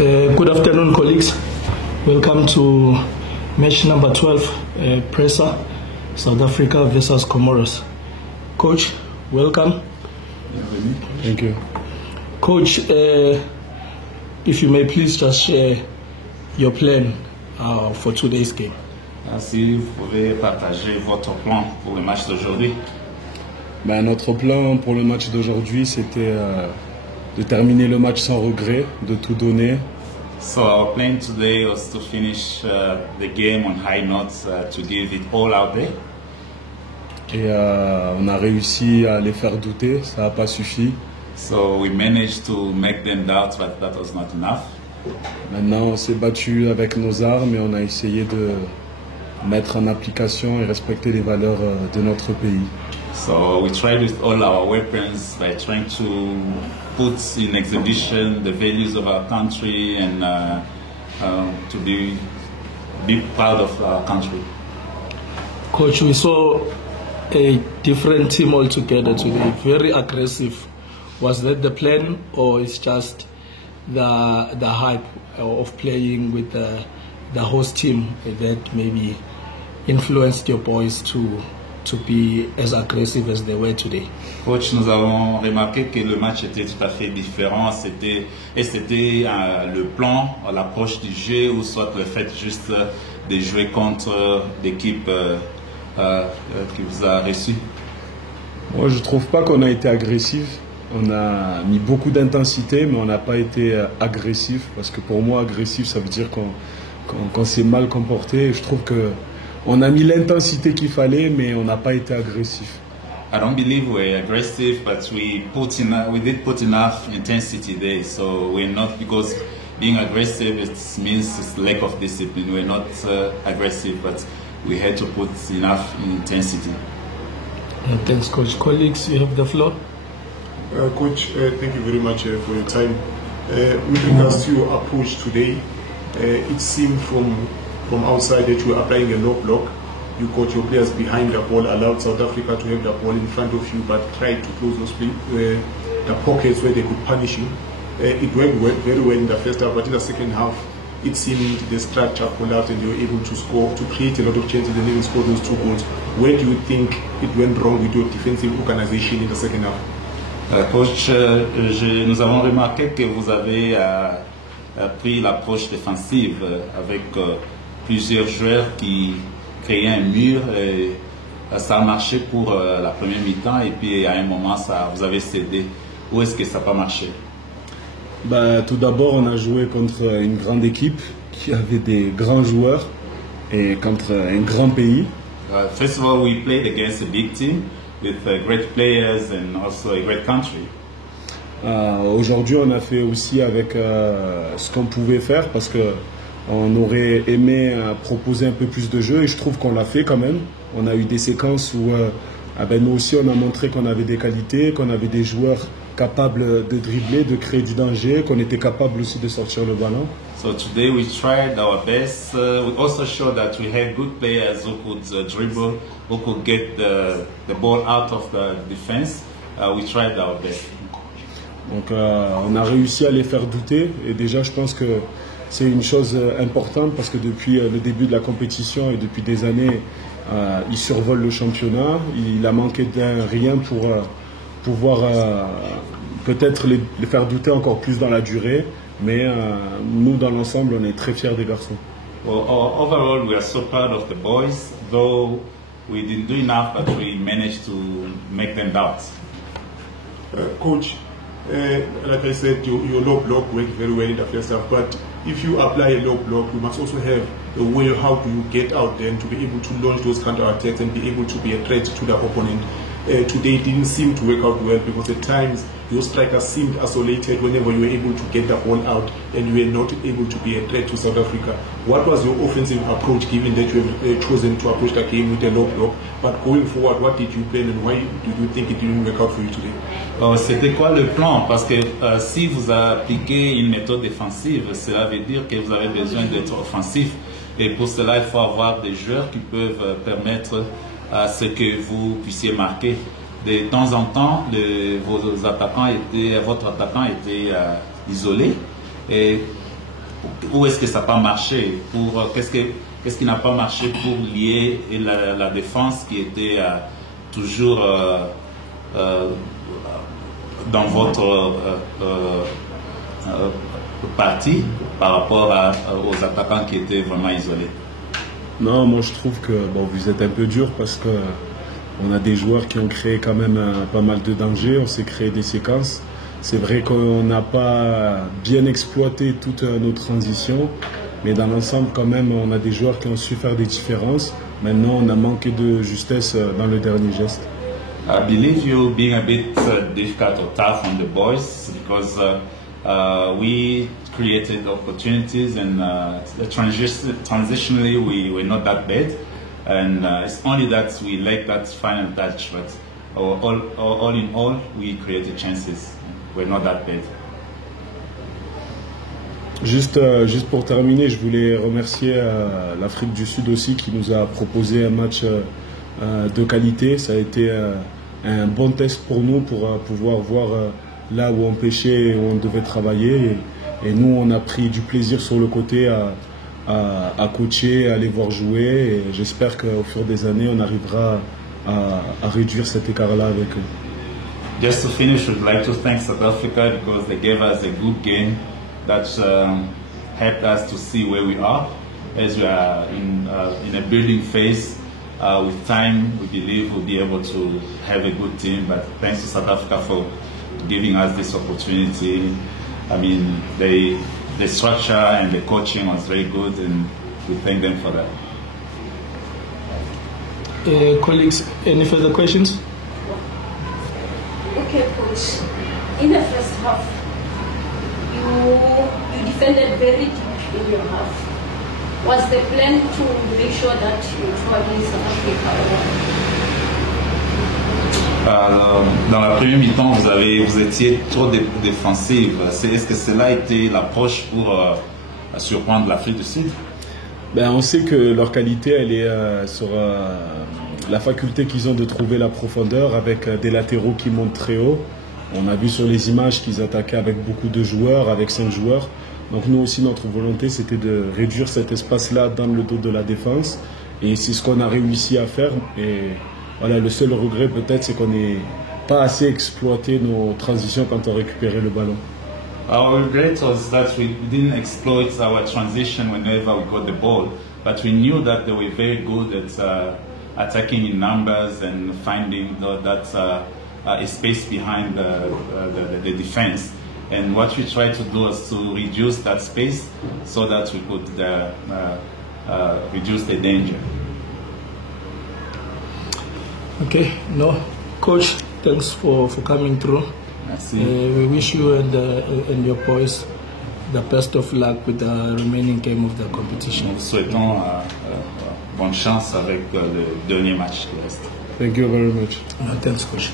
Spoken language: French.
Good afternoon, colleagues. Welcome to match number 12, Presa, South Africa versus Comoros. Coach, welcome. Thank you. Coach, if you may please just share your plan for today's game. Si vous pouvez partager votre plan pour le match d'aujourd'hui. Notre plan pour le match d'aujourd'hui, c'était de terminer le match sans regret, de tout donner. So our plan today was to finish the game on high notes, to give it all out there. Et on a réussi à les faire douter, ça n'a pas suffi. So we managed to make them doubt, but that was not enough. Maintenant, on s'est battu avec nos armes et on a essayé de mettre en application et respecter les valeurs de notre pays. So we tried with all our weapons by trying to put in exhibition the values of our country and to be proud of our country. Coach, we saw a different team altogether today, very aggressive. Was that the plan, or it's just the hype of playing with the host team that maybe influenced your boys to be as aggressive as they were today? Coach, nous avons remarqué que le match était tout à fait différent. C'était le plan, l'approche du jeu, ou soit le fait juste de jouer contre l'équipe qui vous a reçu. Moi, je trouve pas qu'on a été agressif. On a mis beaucoup d'intensité, mais on n'a pas été agressif. Parce que pour moi, agressif, ça veut dire qu'on s'est mal comporté. Et je trouve que on a mis l'intensité qu'il fallait, mais on n'a pas été agressif. I don't believe we're aggressive, but we did put enough intensity there. So we're not, because being aggressive means it's lack of discipline. We're not aggressive, but we had to put enough intensity. Thanks, Coach. Colleagues, you have the floor. Coach, thank you very much for your time. With regards to your approach today, it seemed from outside that you were applying a low block. You got your players behind the ball, allowed South Africa to have the ball in front of you, but tried to close the pockets where they could punish you. It worked very well in the first half, but in the second half, it seemed the structure collapsed and you were able to score, to create a lot of chances and even score those 2 goals. Where do you think it went wrong with your defensive organization in the second half? Coach, nous avons remarqué que vous avez pris l'approche défensive avec plusieurs joueurs qui créaient un mur. Et ça a marché pour la première mi-temps et puis à un moment, vous avez cédé. Où est-ce que ça n'a pas marché? Tout d'abord, on a joué contre une grande équipe qui avait des grands joueurs et contre un grand pays. First of all, we played against a big team with great players and also a great country. Aujourd'hui, on a fait aussi avec ce qu'on pouvait faire parce que on aurait aimé proposer un peu plus de jeu et je trouve qu'on l'a fait quand même. On a eu des séquences où nous aussi on a montré qu'on avait des qualités, qu'on avait des joueurs capables de dribbler, de créer du danger, qu'on était capable aussi de sortir le ballon. So today we tried our best. We also showed that we had good players who could dribble, who could get the ball out of the defense. We tried our best. Donc on a réussi à les faire douter et déjà je pense que c'est une chose importante parce que depuis le début de la compétition et depuis des années, il survole le championnat. Il a manqué d'un rien pour pouvoir peut-être les faire douter encore plus dans la durée. Mais nous, dans l'ensemble, on est très fiers des garçons. Well, overall, we are so proud of the boys, though we didn't do enough, but we managed to make them doubt. Coach, like I said, your low block worked very well in the first half, but if you apply a low block, you must also have a way of how do you get out there to be able to launch those counter-attacks and be able to be a threat to the opponent. Today it didn't seem to work out well because at times your strikers seemed isolated whenever you were able to get the ball out and you were not able to be a threat to South Africa. What was your offensive approach given that you have chosen to approach the game with a low block? But going forward, what did you plan and why did you think it didn't work out for you today? C'était quoi le plan? Parce que si vous appliquez une méthode défensive, cela veut dire que vous avez besoin d'être offensif. Et pour cela, il faut avoir des joueurs qui peuvent permettre à ce que vous puissiez marquer. De temps en temps, votre attaquant était isolé. Et où est-ce que ça n'a pas marché? Qu'est-ce qui n'a pas marché pour lier la défense qui était toujours dans votre partie par rapport aux attaquants qui étaient vraiment isolés? Non, moi je trouve que vous êtes un peu dur parce que on a des joueurs qui ont créé quand même pas mal de dangers, on s'est créé des séquences. C'est vrai qu'on n'a pas bien exploité toutes nos transitions, mais dans l'ensemble quand même on a des joueurs qui ont su faire des différences. Maintenant on a manqué de justesse dans le dernier geste. I believe you being a bit difficult or tough on the boys because we created opportunities and transitionally we were not that bad, and it's only that we lack that final touch, but all in all we created chances. We're not that bad. Juste pour terminer, je voulais remercier l'Afrique du Sud aussi qui nous a proposé un match de qualité. Ça a été un bon test pour nous pour pouvoir voir là où on pêchait et où on devait travailler. Et nous, on a pris du plaisir sur le côté à coacher, à les voir jouer. Et j'espère qu'au fur des années, on arrivera à réduire cet écart-là avec eux. Just to finish, we'd like to thank South Africa because they gave us a good game that helped us to see where we are as we are in a building phase. With time, we believe we'll be able to have a good team, but thanks to South Africa for giving us this opportunity. I mean, the structure and the coaching was very good, and we thank them for that. Colleagues, any further questions? Okay, coach. In the first half, you defended very deep in your half. Was the plan to make sure that you throw against South Africa? Dans la première mi-temps, vous étiez trop défensive. Est-ce que cela a été l'approche pour surprendre l'Afrique du Sud? On sait que leur qualité, elle est sur la faculté qu'ils ont de trouver la profondeur avec des latéraux qui montent très haut. On a vu sur les images qu'ils attaquaient avec beaucoup de joueurs, avec 5 joueurs. Donc nous aussi, notre volonté, c'était de réduire cet espace-là dans le dos de la défense. Et c'est ce qu'on a réussi à faire. Et voilà, le seul regret peut-être, c'est qu'on n'ait pas assez exploité nos transitions quand on récupérait le ballon. Our regret was that we didn't exploit our transition whenever we got the ball. But we knew that they were very good at attacking in numbers and finding that a space behind the defense. And what we tried to do was to reduce that space so that we could reduce the danger. Okay, no, coach, thanks for coming through. Merci. We wish you and your boys the best of luck with the remaining game of the competition. Nous souhaitons bonne chance avec le dernier match qui reste. Thank you very much. Thanks, coach.